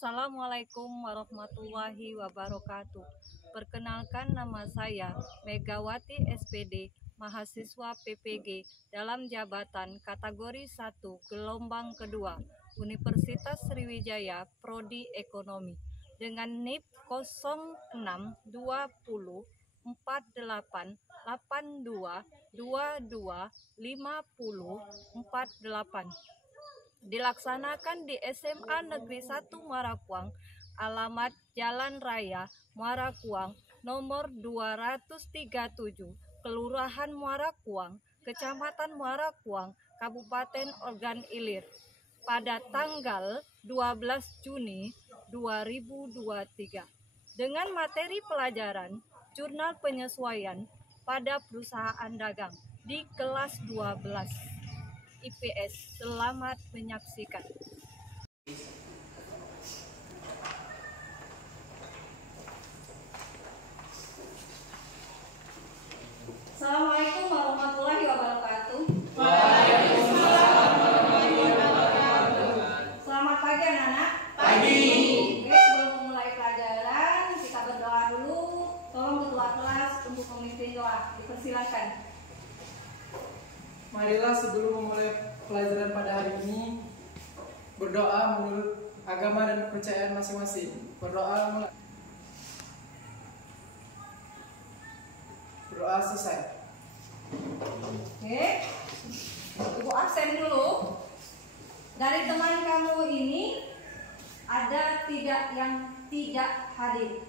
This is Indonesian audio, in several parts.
Assalamualaikum warahmatullahi wabarakatuh. Perkenalkan, nama saya Megawati SPD, mahasiswa PPG dalam jabatan kategori 1 gelombang kedua Universitas Sriwijaya Prodi Ekonomi dengan NIP 0620 48 82 22 50 48. Dilaksanakan di SMA Negeri 1 Muarakuang, alamat Jalan Raya Muarakuang, nomor 237, Kelurahan Muarakuang, Kecamatan Muarakuang, Kabupaten Ogan Ilir, pada tanggal 12 Juni 2023, dengan materi pelajaran jurnal penyesuaian pada perusahaan dagang di kelas 12 IPS. Selamat menyaksikan. Assalamualaikum warahmatullahi wabarakatuh. Waalaikumsalam warahmatullahi wabarakatuh. Selamat pagi anak-anak. Pagi. Oke, sebelum memulai pelajaran kita berdoa dulu. Tolong ketua kelas untuk memimpin doa. Dipersilakan. Marilah sebelum memulai pelajaran pada hari ini berdoa menurut agama dan kepercayaan masing-masing. Berdoa selesai. Oke, Ibu absen dulu. Dari teman kamu ini ada tidak yang tidak hadir?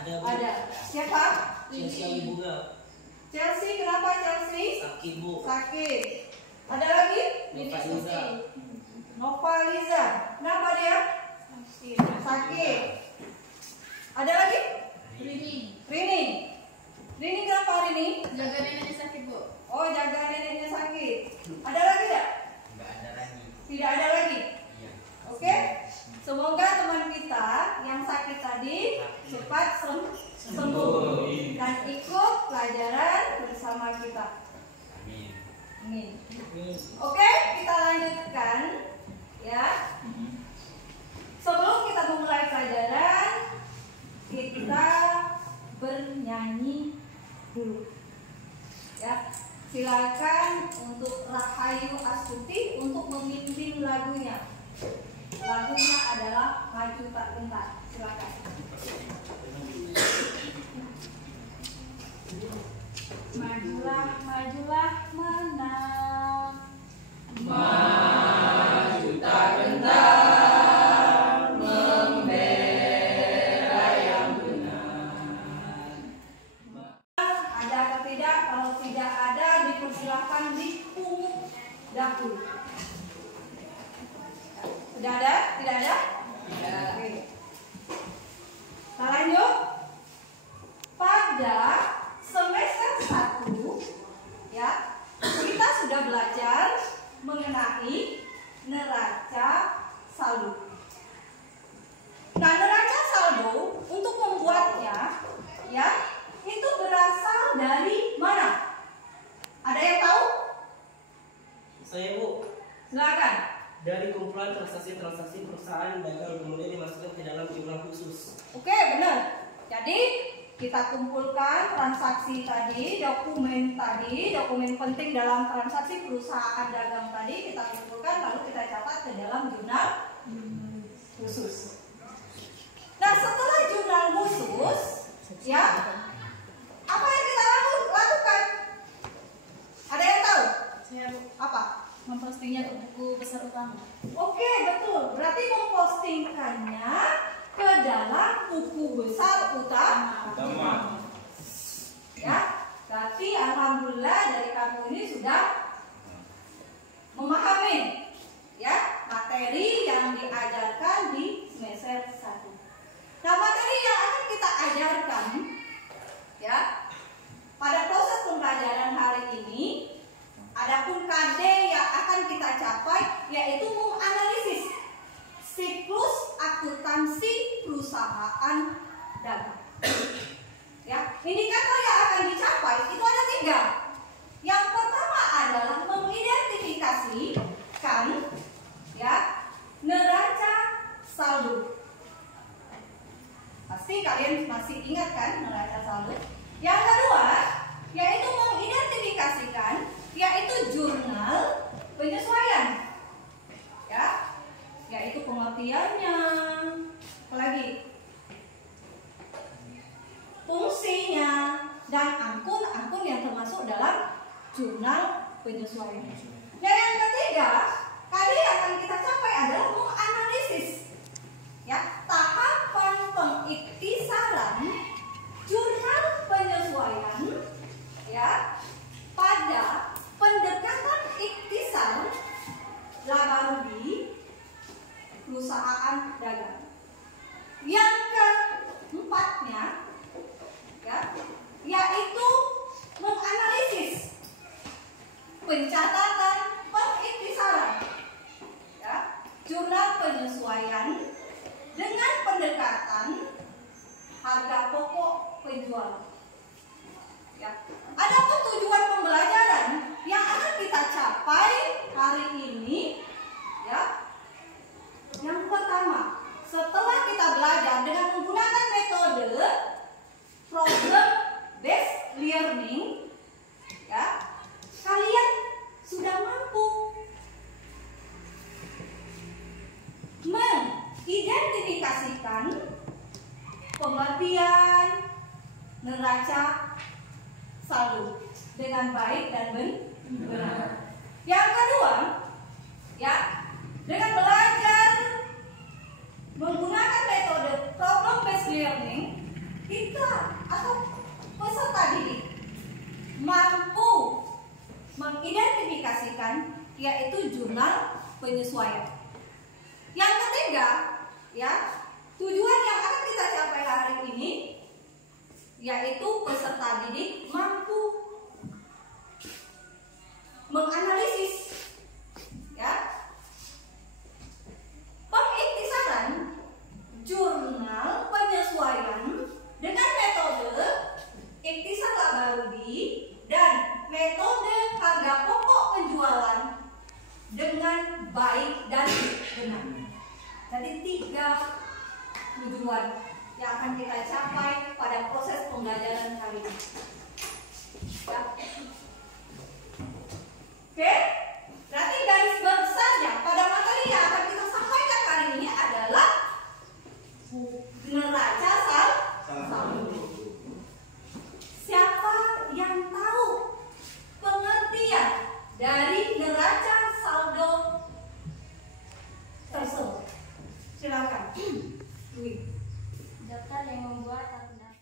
Ada. Siapa? Chelsea Bunga. Chelsea, kenapa Chelsea? Sakit, Bu. Sakit. Ada lagi? Nova Liza. Nova Liza. Kenapa dia? Sakit. Ada lagi? Rini. Rini kenapa Rini? Jaga neneknya sakit, Bu. Oh, jaga neneknya sakit. Ada lagi tidak? Enggak ada lagi. Tidak ada lagi. Iya. Oke. Semoga teman kita yang sakit tadi cepat sembuh dan ikut pelajaran bersama kita. Amin. Amin. Oke, kita lanjutkan ya. Sebelum kita memulai pelajaran, kita bernyanyi dulu. Ya, silakan untuk Rahayu Astuti untuk memimpin lagunya. Lagunya adalah Maju Tak Gentar. Silakan. Majulah, majulah menang. Maju tak gentar, membela yang benar. Ada atau tidak? Kalau tidak ada, dipersilakan dipungut dahulu. Sudah ada? Tidak ada? Oke. Kita lanjut. Pada semester 1 ya, kita sudah belajar mengenai neraca saldo. Nah, neraca saldo untuk membuatnya ya, itu berasal dari mana? Ada yang tahu? Saya, Bu. Silakan. Dari kumpulan transaksi-transaksi perusahaan dagang kemudian dimasukkan ke dalam jumlah khusus. Oke, benar. Jadi kita kumpulkan transaksi tadi, dokumen penting dalam transaksi perusahaan dagang tadi kita kumpulkan, lalu kita catat ke dalam jurnal khusus. Nah, setelah jurnal khusus, ya, apa yang kita lakukan? Ada yang tahu? Saya, Bu, Apa? mempostingnya ke buku besar utama. Oke, betul. Berarti mempostingkannya ke dalam buku besar utama. Ya, berarti alhamdulillah dari kamu ini sudah memahami ya materi yang diajarkan di semester 1. Nah, materi yang akan kita ajarkan ya pada proses pembelajaran hari ini, adapun KD yang akan kita capai yaitu menganalisis siklus akuntansi perusahaan dagang. Ya, indikator yang akan dicapai itu ada 3. Yang pertama adalah Kalian masih ingat kan neraca saldo? Yang kedua, yaitu mengidentifikasikan, yaitu jurnal penyesuaian. Ya, yaitu pengertiannya, apalagi fungsinya, dan akun-akun yang termasuk dalam jurnal penyesuaian. Nah, yang ketiga, tadi yang akan kita capai adalah menganalisis, ya, tahapan pengiktisaran jurnal penyesuaian, ya, pada pendekatan iktisar laba rugi perusahaan dagang. Yang keempatnya, ya, yaitu menganalisis pencatatan pengiktisaran, ya, jurnal penyesuaian dengan pendekatan harga pokok penjual. Ya. Adapun tujuan pembelajaran yang akan kita capai hari ini, ya, yang pertama, setelah kita belajar dengan menggunakan metode problem based learning, ya, kalian sudah mampu mengidentifikasikan pengertian neraca saldo dengan baik dan benar. Yang kedua, ya, dengan belajar menggunakan metode problem based learning, kita atau peserta didik mampu mengidentifikasikan, yaitu jurnal penyesuaian. Yang ketiga, ya, tujuan yang akan kita capai hari ini, yaitu peserta didik mampu menganalisis, ya, pengiktisaran jurnal penyesuaian dengan metode iktisar laba rugi dan metode harga pokok penjualan dengan baik dan benar. Jadi 3 tujuan yang akan kita capai pada proses pembelajaran hari ini. Ya. Oke, berarti garis besarnya pada materi yang akan kita sampaikan hari ini adalah neraca saldo. Siapa yang tahu pengertian dari neraca saldo tersebut? Silakan. Daftar yang membuat tanda.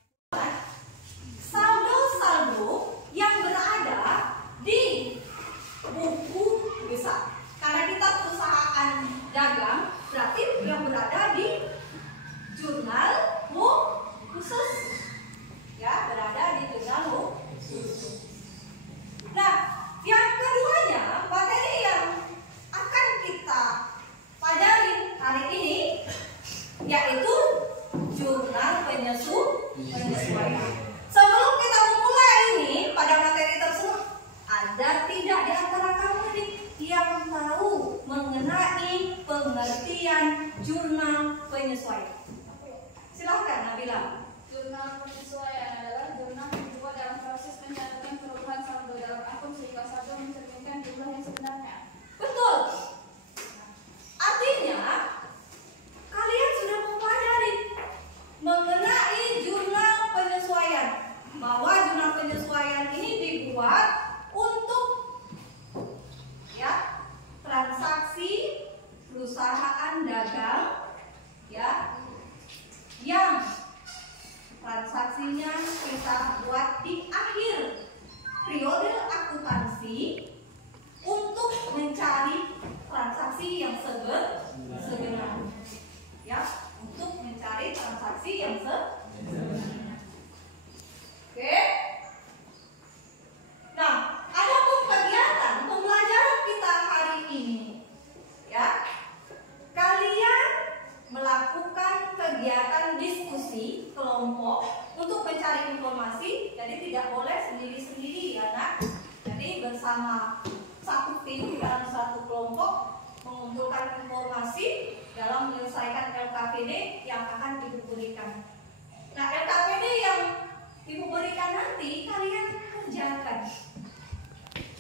Saldo-saldo yang berada di buku besar. Karena kita perusahaan dagang, berarti yang berada di jurnal khusus. Ya, berada di jurnal khusus. Nah, yang keduanya, materi yang akan kita pelajari hari ini, yaitu jurnal penyesuaian. Sebelum kita memulai ini pada materi tersebut, ada tidak di antara kamu yang tahu mengenai pengertian jurnal penyesuaian? Silahkan Nabila. Jurnal penyesuaian adalah jurnal yang dibuat dalam proses pencatatan perubahan saldo dalam akun sehingga saldo mencerminkan jumlah yang sebenarnya. Betul. Artinya kalian sudah mempelajari mengenai jurnal penyesuaian, bahwa jurnal penyesuaian ini dibuat untuk, ya, transaksi perusahaan dagang, ya, yang transaksinya kita buat di akhir periode akuntansi untuk mencari transaksi yang sebenarnya, ya, untuk mencari transaksi yang sebenarnya. Oke. Nah, adapun kegiatan pembelajaran kita hari ini, ya, kalian melakukan kegiatan diskusi kelompok untuk mencari informasi. Jadi tidak boleh sendiri-sendiri, ya nak. Jadi bersama satu tim dalam satu kelompok mengumpulkan informasi dalam menyelesaikan LKPD yang akan diberikan. Nah, LKPD yang Ibu berikan nanti kalian kerjakan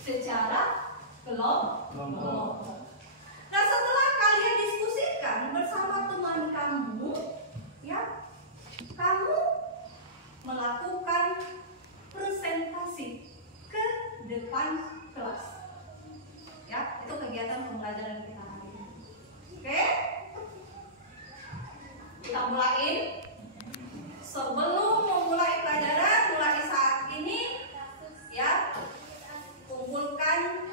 secara kelompok. Nah, setelah kalian diskusikan bersama teman kamu, ya, kamu melakukan presentasi ke depan kelas. Ya, itu kegiatan pembelajaran kita hari ini. Oke? Kita mulain. Sebelum memulai pelajaran, mulai saat ini, ya, kumpulkan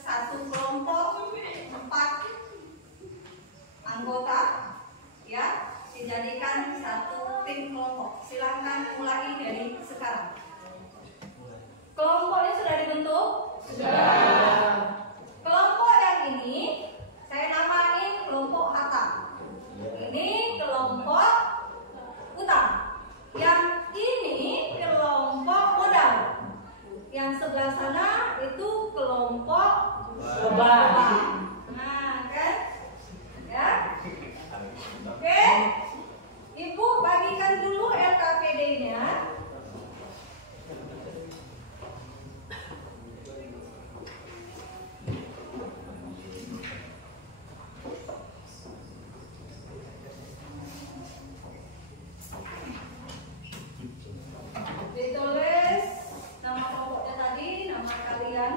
satu kelompok 4 anggota, ya, dijadikan satu tim kelompok. Silahkan mulai dari sekarang. Kelompoknya sudah dibentuk? Sudah. Kelompok yang ini saya namain kelompok Hatta. Ini kelompok utang. Yang ini kelompok modal. Yang sebelah sana itu kelompok beban. Nah, kan? Ya. Oke. Ibu bagikan dulu LKPD-nya. Ditulis nama kelompoknya tadi, nama kalian.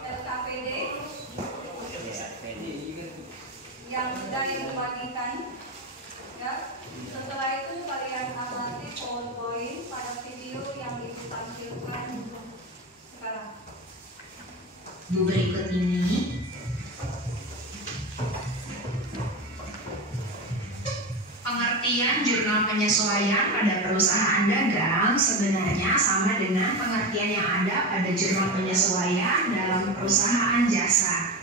LKPD yang sudah Ibu bagikan. Ya. Setelah itu kalian amati PowerPoint pada video yang Ibu tampilkan sekarang. Berikut ini pengertian jurnal penyesuaian pada perusahaan dagang sebenarnya sama dengan pengertian yang ada pada jurnal penyesuaian dalam perusahaan jasa.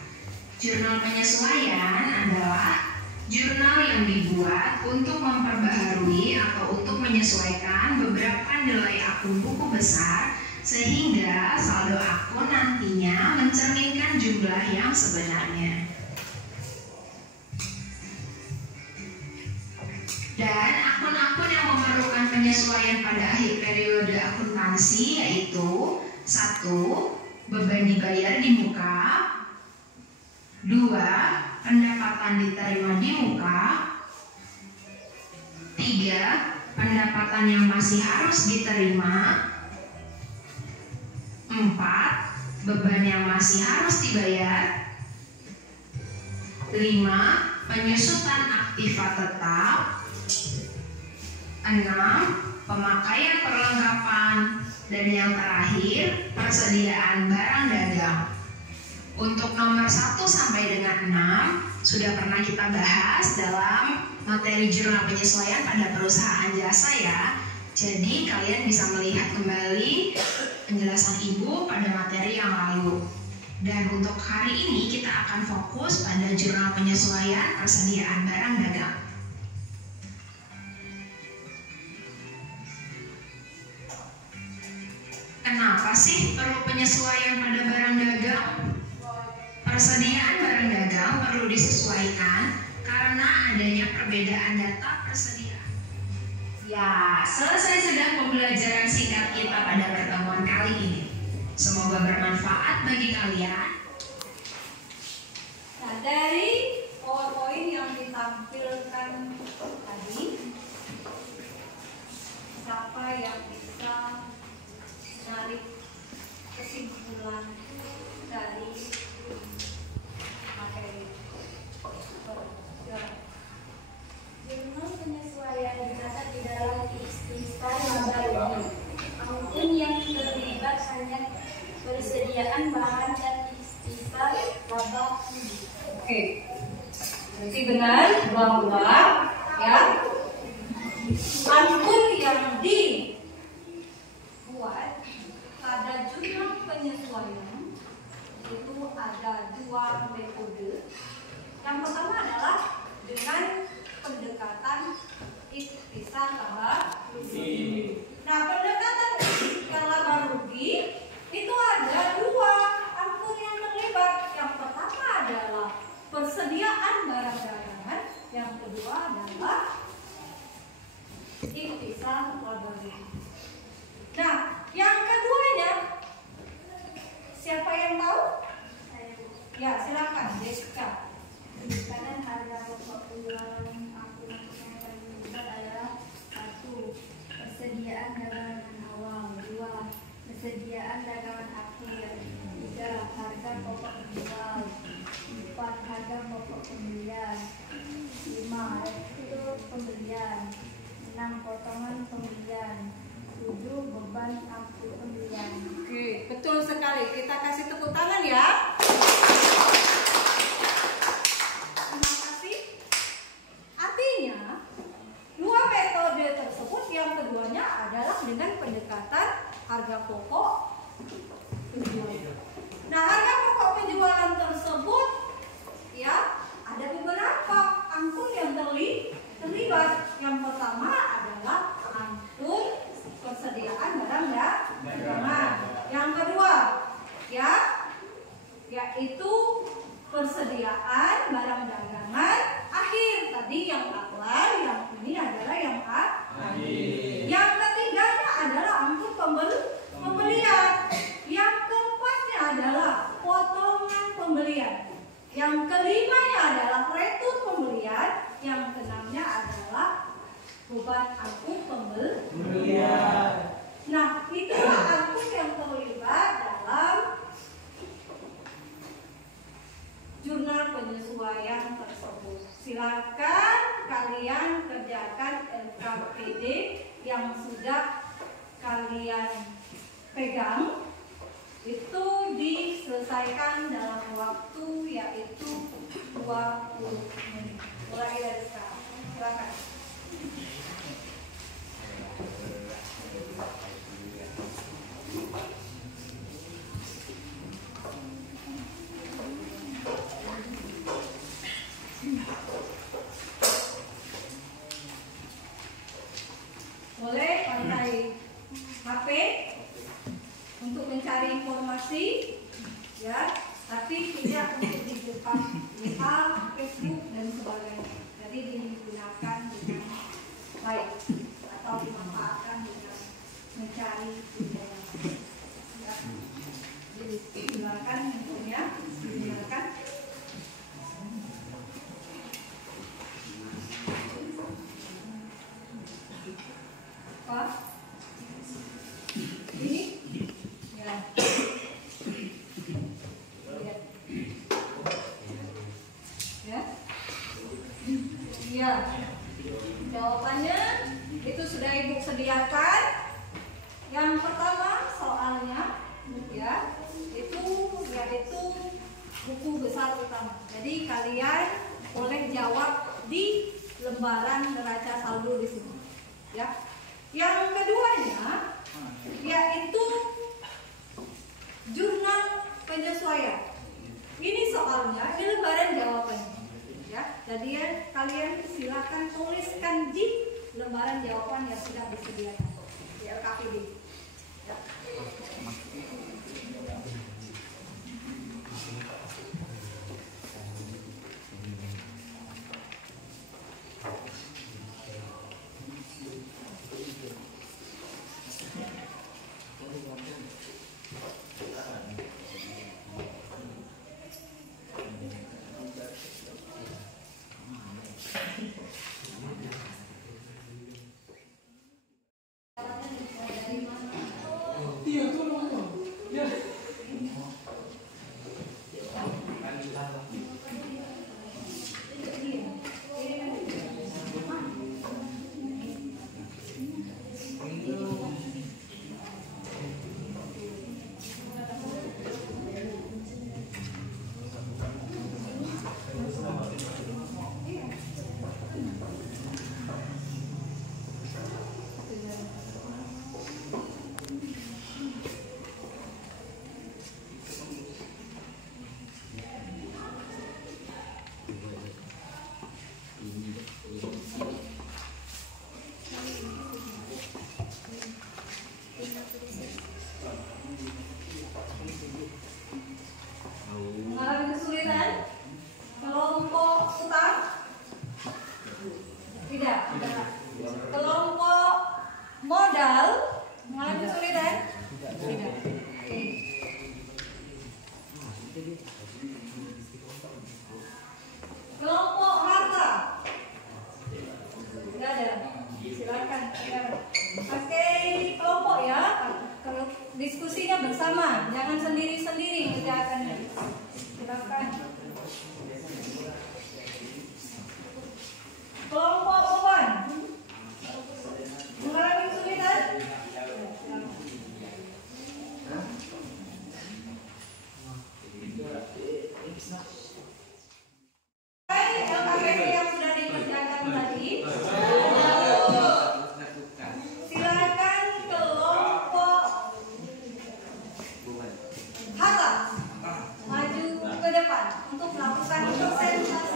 Jurnal penyesuaian adalah jurnal yang dibuat untuk memperbaharui atau untuk menyesuaikan beberapa nilai akun buku besar sehingga saldo akun nantinya mencerminkan jumlah yang sebenarnya. Dan akun-akun yang memerlukan penyesuaian pada akhir periode akuntansi yaitu 1. Beban dibayar di muka, 2. Pendapatan diterima di muka, 3. Pendapatan yang masih harus diterima, 4. Beban yang masih harus dibayar, 5. Penyusutan aktiva tetap, 6. Pemakaian perlengkapan, dan yang terakhir persediaan barang dagang. Untuk nomor 1 sampai dengan 6 sudah pernah kita bahas dalam materi jurnal penyesuaian pada perusahaan jasa ya. Jadi kalian bisa melihat kembali penjelasan Ibu pada materi yang lalu. Dan untuk hari ini kita akan fokus pada jurnal penyesuaian persediaan barang dagang. Kenapa sih perlu penyesuaian pada barang dagang? Persediaan barang dagang perlu disesuaikan karena adanya perbedaan data persediaan. Ya, selesai sudah pembelajaran singkat kita pada pertemuan kali ini. Semoga bermanfaat bagi kalian. Nah, dari PowerPoint yang ditampilkan tadi, siapa yang bisa menarik kesimpulan dari materi? Jurnal penyesuaian dicatat di dalam istilah laba ini. Angkun yang terlibat hanya persediaan bahan dan istilah laba ini. Oke, berarti benar bahwa ya angkun yang dibuat pada jurnal penyesuaian itu ada 2 metode. Yang pertama adalah dengan pendekatan ikhtisar laba rugi. Nah, pendekatan ikhtisar laba rugi itu ada dua akun yang terlibat. Yang pertama adalah persediaan barang dagangan, yang kedua adalah ikhtisar laba rugi. Nah, yang keduanya siapa yang tahu? Ya, silakan Deska. Peningkatan harga pokok penjualan akun yang terlibat adalah 1. Persediaan dagangan awal, 2. Persediaan dagangan akhir, 3. Harga pokok penjual, 4. Harga pokok pembelian, 5. Restu pembelian, 6. Potongan pembelian, 7. Beban angkut pembelian. Oke, betul sekali. Kita kasih tepuk tangan ya. Terima kasih. Artinya, dua metode tersebut yang keduanya adalah dengan pendekatan harga pokok penjualan. Nah, harga pokok penjualan tersebut ya ada beberapa angkun yang terlibat. Yang pertama adalah angkun persediaan barang dagangan. Yang kedua ya yaitu persediaan barang dagangan akhir. Tadi yang awal, yang ini adalah yang akhir. Yang ketiganya adalah angkut pembelian. Yang keempatnya adalah potongan pembelian. Yang kelimanya adalah retut pembelian. Yang keenamnya adalah beban angkut pembelian. Nah, itulah angkut yang terlibat dalam jurnal penyesuaian tersebut. Silakan kalian kerjakan LKPD yang sudah kalian pegang itu diselesaikan dalam waktu yaitu 20 menit. Mulai dari sekarang. Silakan. Boleh pakai HP untuk mencari informasi ya, tapi tidak untuk di depan WA, Facebook dan sebagainya. Jadi digunakan dengan baik atau dimanfaatkan dengan mencari informasi. Ya. Jadi silakan infonya digunakan. Apa? Ini? Ya. Lihat. Ya. Iya. Jawabannya itu sudah Ibu sediakan. Yang pertama soalnya ya itu yaitu buku besar utama. Jadi kalian boleh jawab di lembaran neraca saldo di sini. Ya. Yang keduanya yaitu jurnal penyesuaian. Ini soalnya di lembaran jawabannya. Ya, jadi kalian silakan tuliskan di lembaran jawaban yang sudah disediakan di LKPD. Ya. Kelompok harta. Nggak ada. Silakan. Oke, kelompok ya. Kalau diskusinya bersama, jangan sendiri-sendiri kerjakannya. Silakan. Kelompok beban. Mengalami kesulitan? LKPP yang sudah dikerjakan tadi. Silakan kelompok harta maju ke depan untuk melakukan presentasi.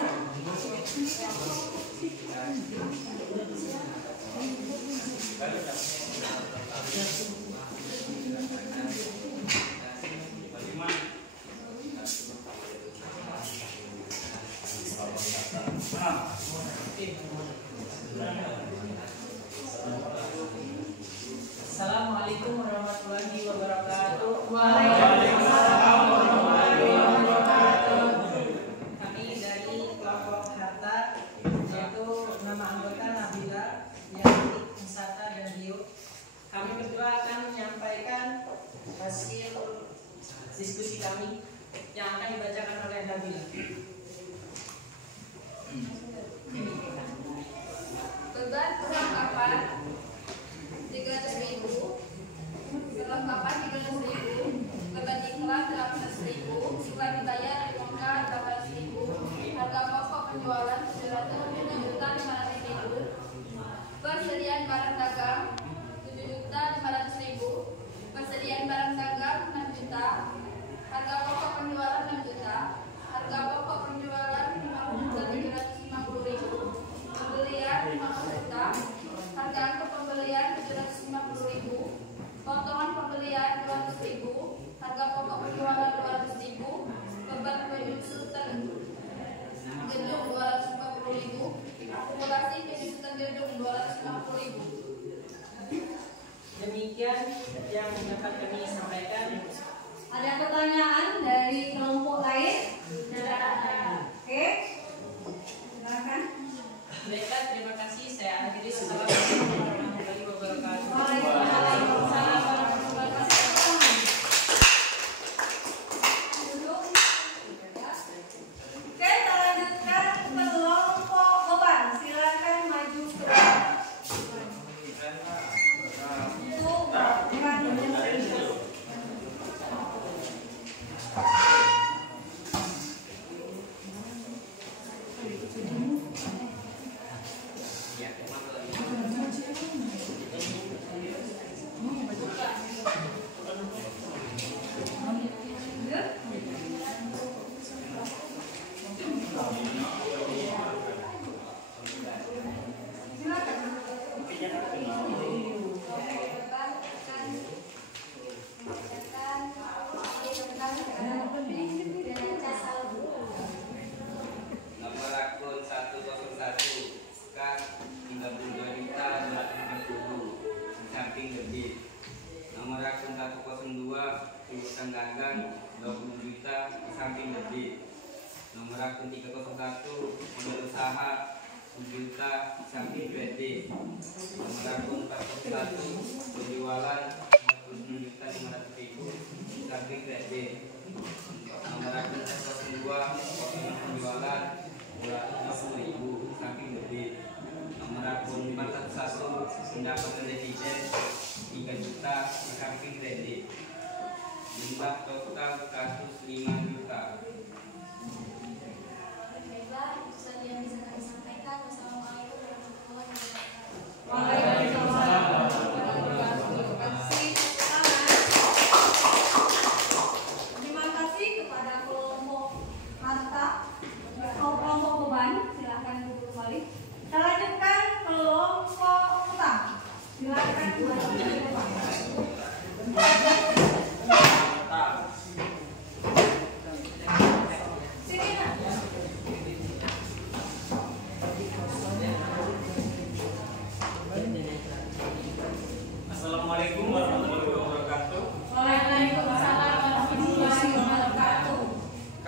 Assalamualaikum warahmatullahi wabarakatuh. Waalaikumsalam warahmatullahi wabarakatuh. Kami dari kelompok harta, yaitu nama anggota Nabila, Yanti, Misata, dan Dio. Kami berdua akan menyampaikan hasil diskusi kami yang akan dibacakan oleh Nabila. Beban perlengkapan 300.000, perlengkapan 300.000, beban iklan 800.000, iklan dibayar di muka 800.000, harga pokok penjualan 7.500.000, persediaan barang dagang 7.500.000, persediaan barang dagang 6 juta, harga pokok penjualan 6 juta, harga pokok penjualan 5.750.000, pembelian 50 juta, harga angkut pembelian 750.000, potongan pembelian 200.000, harga pokok penjualan 200.000, beban penyusutan gedung 250.000, akumulasi penyusutan gedung 250.000. Demikian yang dapat kami sampaikan. Ada pertanyaan dari kelompok lain? Tidak ada. Oke. Silakan. Baiklah, terima kasih. Saya akhiri. Assalamualaikum warahmatullahi wabarakatuh. Waalaikumsalam warahmatullahi wabarakatuh. Duduk. Oke, kita lanjutkan kelompok beban. Silakan maju ke depan. Itu bukan menyesuaikan. Nomor akun 101 K 32.250 di samping debit. Nomor akun 102 piutang dagang 20 juta di samping debit. Nomor akun 301 modal usaha 1 juta di samping kredit. Nomor akun 401 penjualan 46.500.000 di samping kredit. Nomor akun 102 potongan penjualan 250.000 samping debit. Nomor akun 401 pendapatan dividen 3 juta di samping kredit. Jumlah total kasus 5 juta. Baiklah, itu saja yang bisa kami sampaikan. Wassalamualaikum warahmatullahi wabarakatuh. Waalaikumsalam warahmatullahi wabarakatuh. Terima kasih kepada kelompok harta, kelompok beban. Silakan duduk kembali. Kita lanjutkan kelompok utang. Silakan.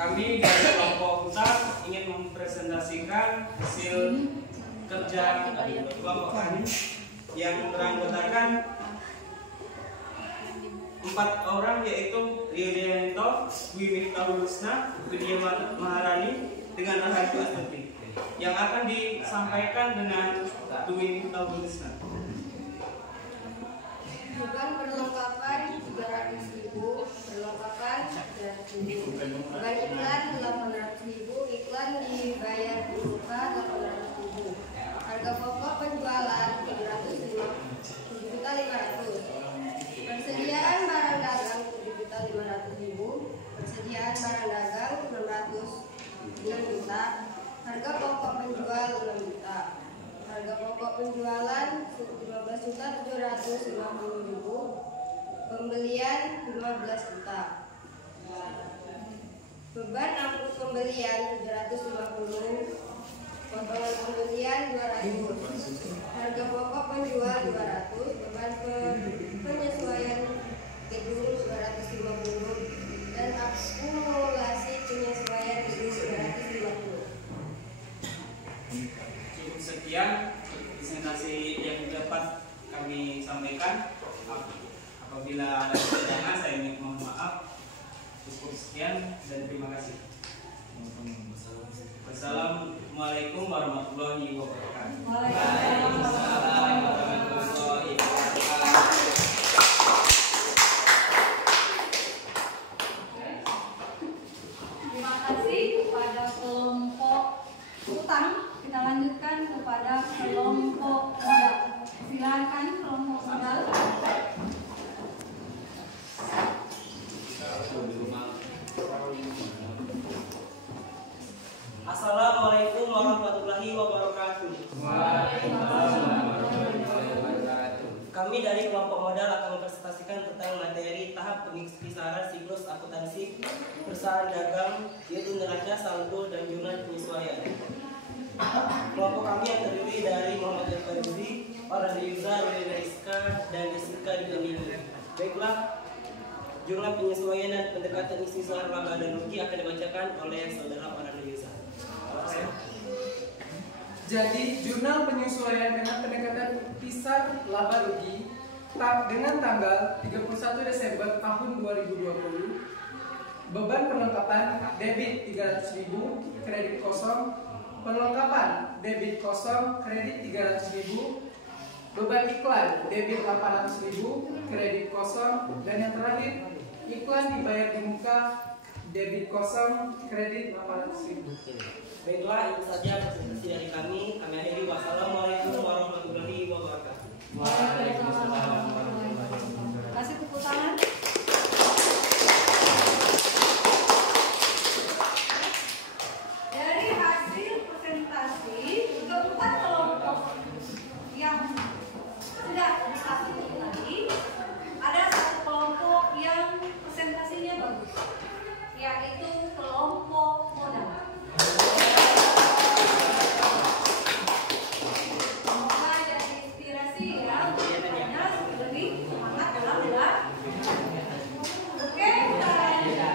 Kami dari kelompok Hutan ingin mempresentasikan hasil kerja kelompok kami yang beranggotakan 4 orang, yaitu Rio Deyanto, Dwi Miftahul-Husna, Widya Maharani dengan Rahayu Astuti, yang akan disampaikan dengan Dwi Miftahul-Husna. Beban perlengkapan 300.000, perlengkapan 300.000, beban iklan 800.000, iklan dibayar di muka 800.000, harga pokok penjualan 7.500.000, persediaan barang dagang 7.500.000, persediaan barang dagang 6 juta, harga pokok penjual 6 juta. Harga pokok penjualan 15.750.000, pembelian 15 juta. Beban angkut pembelian 750, potongan pembelian 200. Harga pokok penjual 200, beban penyesuaian gedung 250 dan akumulasi penyesuaian gedung 250. Sekian presentasi yang dapat kami sampaikan. Apabila ada kekurangan, saya mohon maaf. Cukup sekian dan terima kasih. Wassalamualaikum warahmatullahi wabarakatuh. Waalaikumsalam warahmatullahi wabarakatuh. Terima kasih kepada kelompok Hutan. Kita lanjutkan kepada kelompok modal. Silakan kelompok modal. Assalamualaikum warahmatullahi wabarakatuh. Kami dari kelompok modal akan mempresentasikan tentang materi tahap pemisahan siklus akuntansi perusahaan dagang, yaitu neraca, saldo, dan jumlah penyesuaian. Kelompok kami yang terdiri dari Muhammad Al-Faruzi, Farhan Yuza, Rina Iska, dan Jessica Diamini. Baiklah, jumlah penyesuaian dan pendekatan istilah laba dan rugi akan dibacakan oleh saudara Farhan Yuza. Jadi, jurnal penyesuaian dengan pendekatan pisar laba rugi dengan tanggal 31 Desember tahun 2020. Beban perlengkapan debit 300.000, kredit kosong. Perlengkapan debit kosong, kredit 300.000. Beban iklan debit 800.000, kredit kosong. Dan yang terakhir, iklan dibayar di muka, debit kosong, kredit 800.000. Baiklah, itu saja presentasi dari kami. Kami akhiri. Wassalamualaikum warahmatullahi wabarakatuh. Waalaikumsalam. Kasih tepuk tangan. Dari hasil presentasi keempat kelompok yang sudah dikasih tadi, ada satu kelompok yang presentasinya bagus, yaitu kelompok modal. Semoga jadi inspirasi ya, makanya lebih semangat dalam belajar. Oke, kita lanjutkan ya.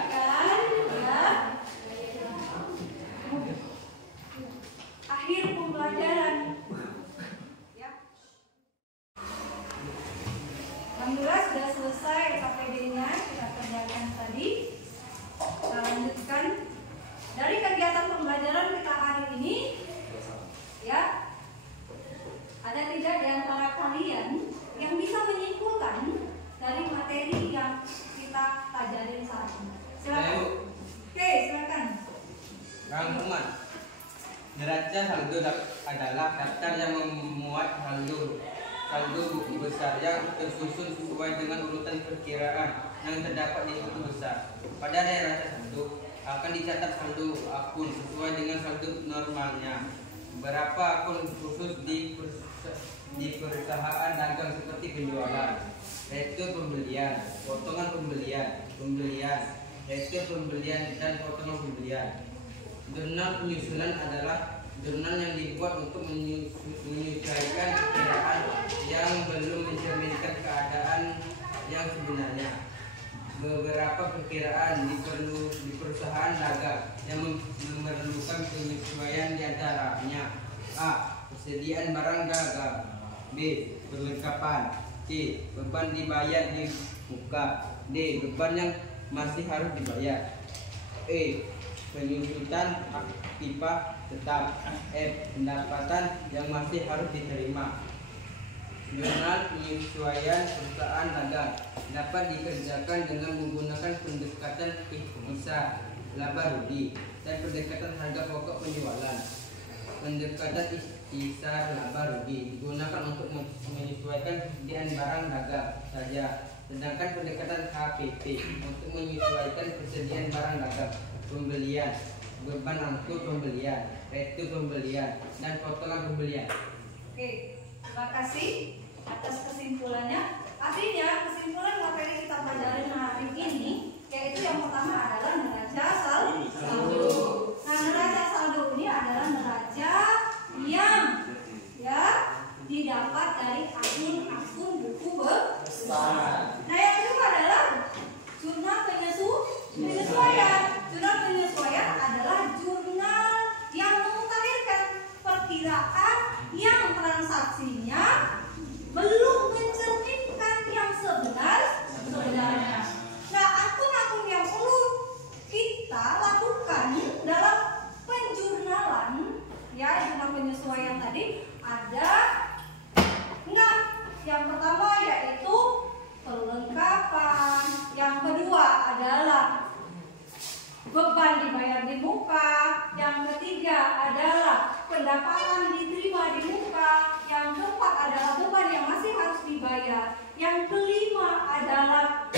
Akhir pembelajaran. Ya. Alhamdulillah sudah selesai KPD-nya kita kerjakan tadi. Kita lanjutkan dari kegiatan pembelajaran kita hari ini. Ya. Ada tidak di antara kalian yang bisa menyimpulkan dari materi yang kita pelajari saat ini? Silakan. Oke, silakan. Rangkuman. Neraca saldo adalah daftar yang memuat saldo buku besar yang tersusun sesuai dengan urutan perkiraan yang terdapat di buku besar. Pada neraca saldo akan dicatat saldo akun sesuai dengan saldo normalnya. Beberapa akun khusus di perusahaan dagang seperti penjualan, retur pembelian, potongan pembelian, retur pembelian dan potongan pembelian. Jurnal penyusunan adalah jurnal yang dibuat untuk menyesuaikan perkiraan yang belum mencerminkan keadaan yang sebenarnya. Beberapa perkiraan di perusahaan dagang A. Persediaan barang dagang. B. Perlengkapan. C. Beban dibayar di muka. D. Beban yang masih harus dibayar. E. Penyusutan aktiva tetap. F. Pendapatan yang masih harus diterima. Jurnal penyesuaian perusahaan dagang dapat dikerjakan dengan menggunakan pendekatan ikhtisar laba rugi dan pendekatan harga pokok penjualan. Pendekatan ikhtisar laba rugi digunakan untuk menyesuaikan persediaan barang dagang saja, sedangkan pendekatan HPP untuk menyesuaikan persediaan barang dagang, pembelian, beban angkut pembelian, retur pembelian, dan potongan pembelian. Oke, terima kasih atas kesimpulannya. Artinya kesimpulan materi kita pelajarin hari ini yaitu yang pertama adalah neraca saldo. Nah, neraca saldo ini adalah neraca yang didapat dari akun-akun buku besar. Nah, yang kedua adalah jurnal penyesuaian. Jurnal penyesuaian adalah jurnal yang memutakhirkan perkiraan yang transaksinya belum mencerminkan yang sebenarnya. Nah, akun-akun yang perlu kita lakukan dalam penjurnalan, jurnal penyesuaian tadi ada 6. Yang pertama yaitu perlengkapan. Yang kedua adalah beban dibayar di muka. Yang ketiga adalah pendapatan diterima di muka. Yang keempat adalah beban yang masih harus dibayar. Yang kelima adalah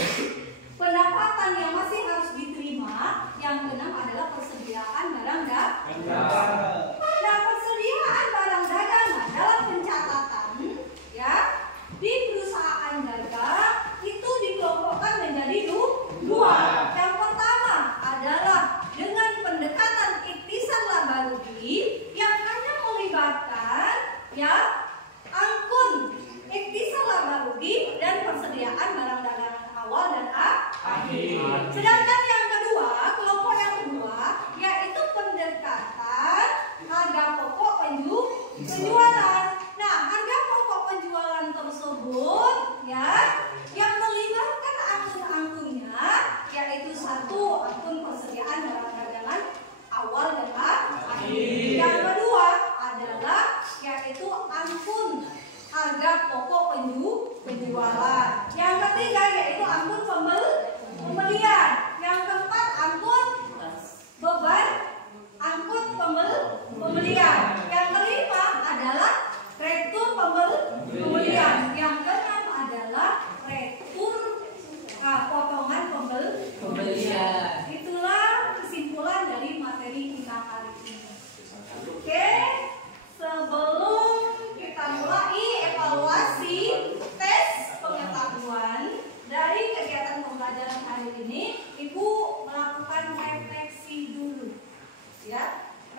pendapatan yang masih harus diterima. Yang keenam adalah persediaan barang dagangan. Nah, persediaan barang dagangan dalam pencatatan di perusahaan dagang itu dikelompokkan menjadi dua. Yang pertama adalah dengan pendekatan ikhtisar laba rugi yang hanya melibatkan angkun ikhtisar laba rugi dan persediaan barang dagangan awal dan akhir. Sedangkan yang kedua, kelompok yang kedua yaitu pendekatan harga pokok penjualan. Nah, harga pokok penjualan tersebut yang melibatkan akun-akunnya yaitu satu, akun persediaan barang dagangan awal dan akhir. Yang kedua adalah yaitu akun harga pokok penjualan. Yang ketiga yaitu akun pembelian. Yang keempat akun beban angkut pembelian. Yang kelima adalah retur pembelian. Yang keenam adalah retur potongan pembelian. Itulah kesimpulan dari materi kita hari ini. Oke, sebelum kita mulai evaluasi tes pengetahuan dari kegiatan pembelajaran hari ini, Ibu melakukan refleksi dulu.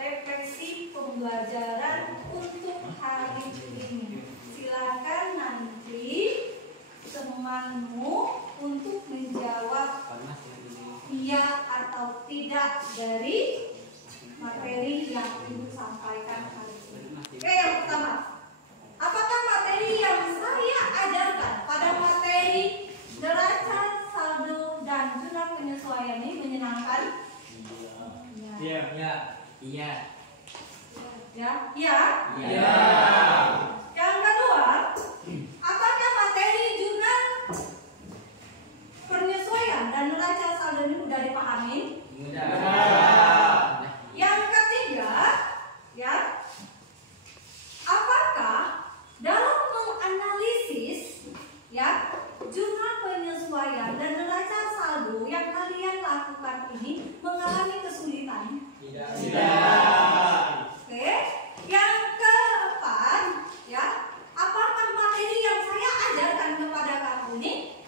Refleksi pembelajaran untuk hari ini. Silakan nanti temanmu untuk menjawab iya atau tidak dari materi yang Ibu sampaikan hari ini. Oke, yang pertama, apakah materi yang saya ajarkan pada materi neraca saldo dan jurnal penyesuaian ini menyenangkan? Iya. Yang kedua, apakah materi jurnal penyesuaian dan neraca saldo ini sudah dipahami? Yang ketiga, apakah dalam menganalisis jurnal penyesuaian dan neraca saldo yang kalian lakukan ini mengalami kesulitan? Tidak. Oke. Yang keempat, apakah materi yang saya ajarkan kepada kamu ini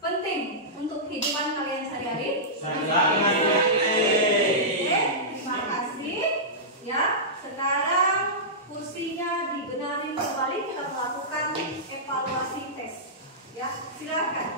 penting untuk kehidupan kalian sehari-hari? Oke, terima kasih. Sekarang kursinya dibenarin kembali, kita melakukan evaluasi tes. Silakan.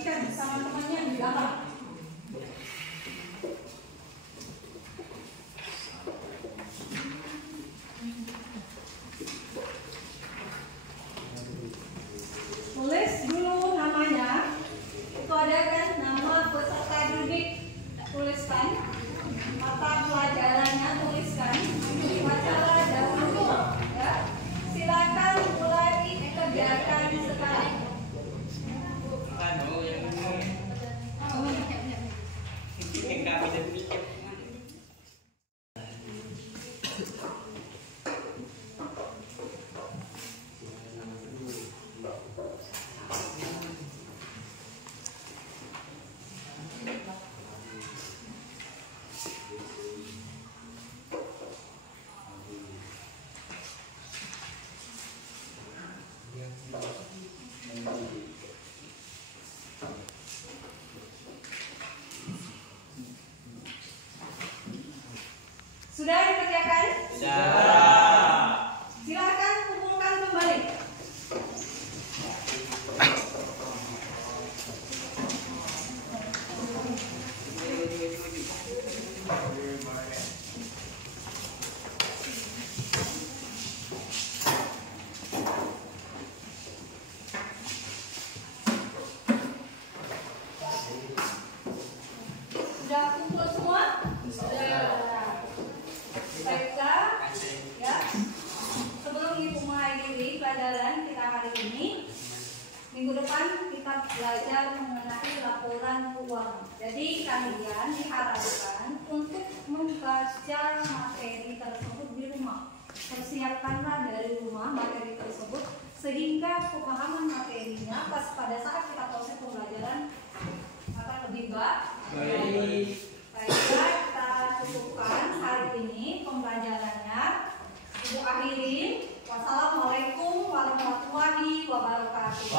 bagikan bersama temannya di belakang. Tulis dulu namanya. Itu ada kan nama peserta didik, tuliskan. Mata pelajarannya tuliskan. Wawancara dahulu, ya. Silakan mulai kerjakan sekarang. Sudah dikerjakan? Sudah. Silakan kumpulkan kembali. Sudah kumpul semua? Sudah. Baiklah, ya. Sebelum Ibu mengakhiri pelajaran kita hari ini, minggu depan kita belajar mengenai laporan keuangan. Jadi kalian diharapkan untuk membaca materi tersebut di rumah. Persiapkanlah dari rumah materi tersebut sehingga pemahaman materinya pas pada saat kita proses pembelajaran akan lebih baik. Baiklah, kita cukupkan hari ini pembelajarannya. Ibu akhiri. Wassalamualaikum warahmatullahi wabarakatuh.